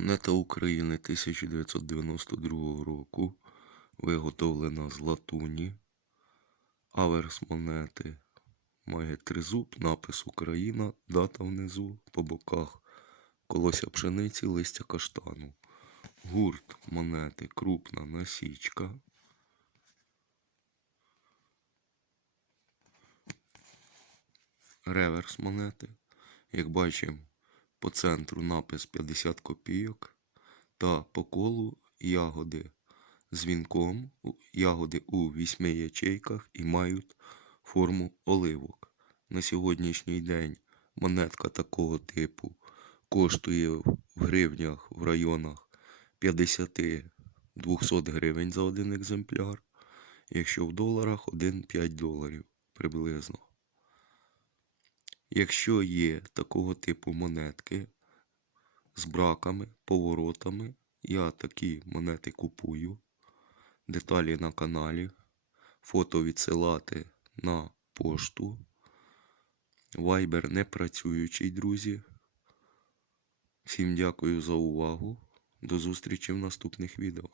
Монета України 1992 року. Виготовлена з латуні. Аверс монети має тризуб, напис Україна, дата внизу, по боках колося пшениці, листя каштану. Гурт монети крупна насічка. Реверс монети. Як бачимо, по центру напис 50 копійок та по колу ягоди з вінком, ягоди у вісьми ячейках і мають форму оливок. На сьогоднішній день монетка такого типу коштує в гривнях в районах 50-200 гривень за один екземпляр, якщо в доларах 1-5 доларів приблизно. Якщо є такого типу монетки з браками, поворотами, я такі монети купую. Деталі на каналі. Фото відсилати на пошту. Вайбер не працюючий, друзі. Всім дякую за увагу. До зустрічі в наступних відео.